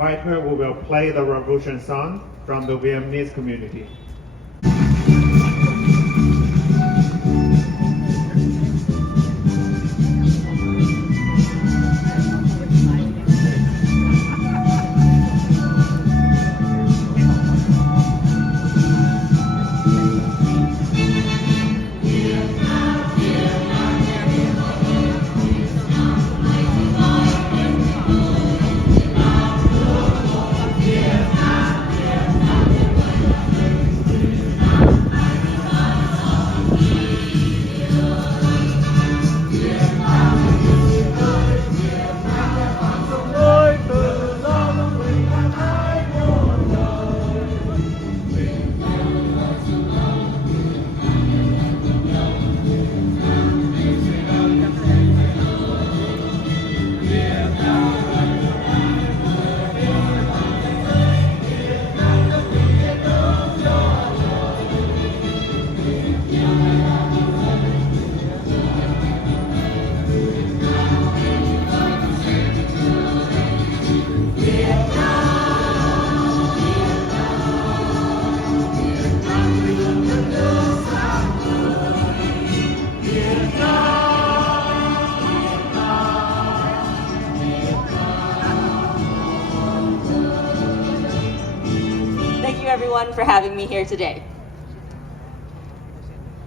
invite her, we will play the revolution song from the Vietnamese community. Everyone for having me here today.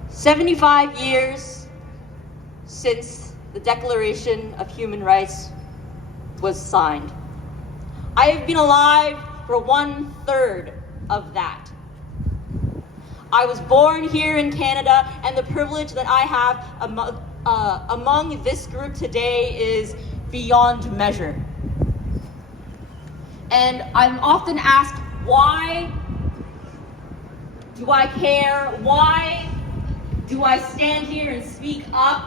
75 years since the Declaration of Human Rights was signed. I have been alive for 1/3 of that. I was born here in Canada, and the privilege that I have among this group today is beyond measure. And I'm often asked, why do I care? Why do I stand here and speak up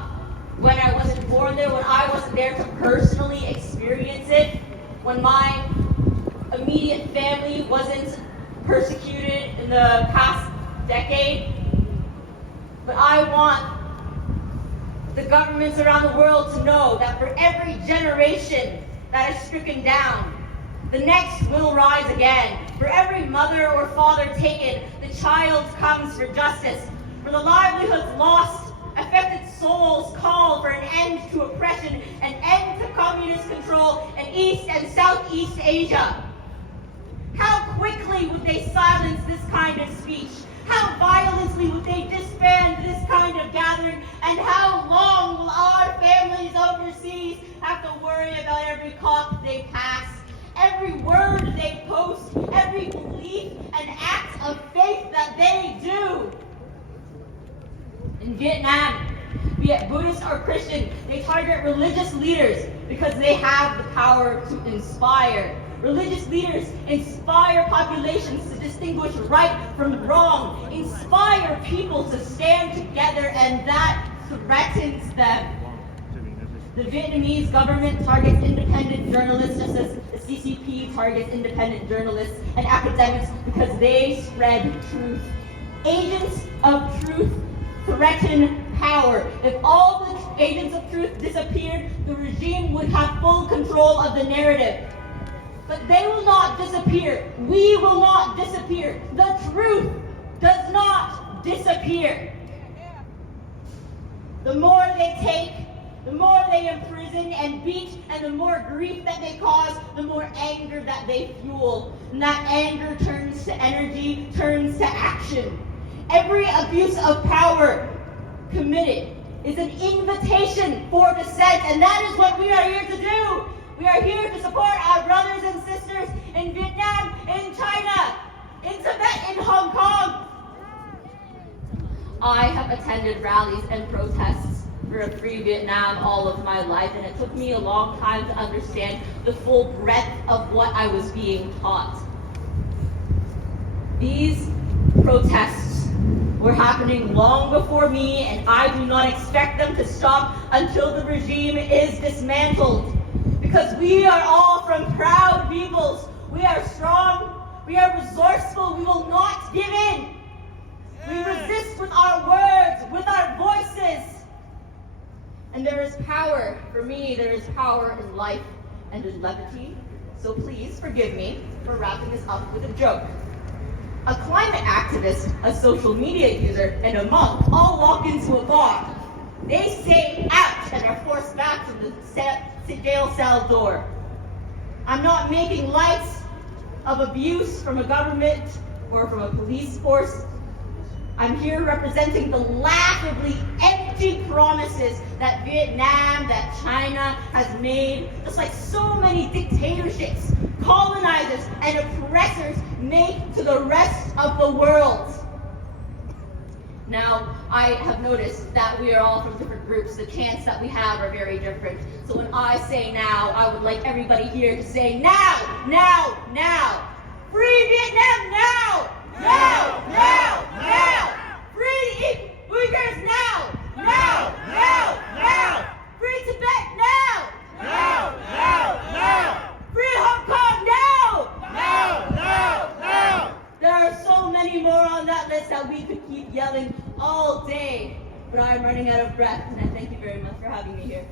when I wasn't born there, when I wasn't there to personally experience it, when my immediate family wasn't persecuted in the past decade? But I want the governments around the world to know that for every generation that is stricken down, the next will rise again. For every mother or father taken, the child comes for justice. For the livelihoods lost, affected souls call for an end to oppression, an end to communist control in East and Southeast Asia. How quickly would they silence this kind of speech? How violently would they disband this kind of gathering? And how long will our families overseas have to worry about every cop they pass, every word they post, every belief and act of faith that they do? In Vietnam, be it Buddhist or Christian, they target religious leaders because they have the power to inspire. Religious leaders inspire populations to distinguish right from wrong, inspire people to stand together, and that threatens them. The Vietnamese government targets independent journalists just as the CCP targets independent journalists and academics because they spread truth. Agents of truth threaten power. If all the agents of truth disappeared, the regime would have full control of the narrative. But they will not disappear. We will not disappear. The truth does not disappear. The more they take, the more they imprison and beat, and the more grief that they cause, the more anger that they fuel. And that anger turns to energy, turns to action. Every abuse of power committed is an invitation for dissent, and that is what we are here to do. We are here to support our brothers and sisters in Vietnam, in China, in Tibet, in Hong Kong. I have attended rallies and protests for a free Vietnam all of my life, and it took me a long time to understand the full breadth of what I was being taught. These protests were happening long before me, and I do not expect them to stop until the regime is dismantled. Because we are all from proud peoples. We are strong, we are resourceful, we will not give in. We resist with our words, with our voices. And there is power, for me, there is power in life and in levity. so please forgive me for wrapping this up with a joke. A climate activist, a social media user, and a monk all walk into a bar. They say ouch and are forced back from the jail cell door. I'm not making light of abuse from a government or from a police force. I'm here representing the laughably empty promises that Vietnam, that China has made, just like so many dictatorships, colonizers, and oppressors make to the rest of the world. Now, I have noticed that we are all from different groups. The chants that we have are very different. So when I say now, I would like everybody here to say now, now, now. Free Vietnam now! Now! Now! Now! Free Uyghurs now! Now! Now! Now! Free Tibet now! Now! Now! Now! Free Hong Kong now! Now! Now! Now! There are so many more on that list that we could keep yelling all day, but I'm running out of breath, and I thank you very much for having me here.